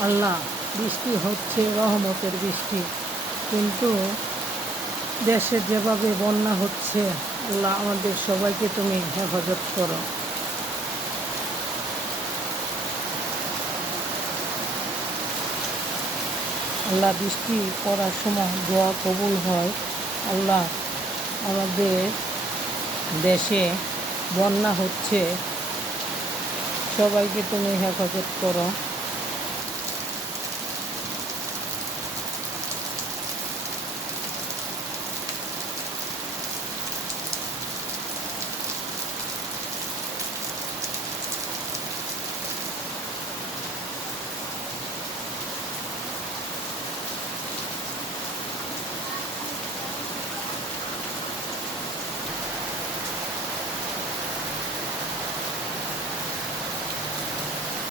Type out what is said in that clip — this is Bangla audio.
আল্লাহ, বৃষ্টি হচ্ছে রহমতের বৃষ্টি। কিন্তু দেশে যেভাবে বন্যা হচ্ছে, আল্লাহ আমাদের সবাইকে তুমি হেফাজত করো। আল্লাহ, বৃষ্টি পড়ার সময় দোয়া কবুল হয়। আল্লাহ, আমাদের দেশে বন্যা হচ্ছে, সবাইকে তুমি হেফাজত করো।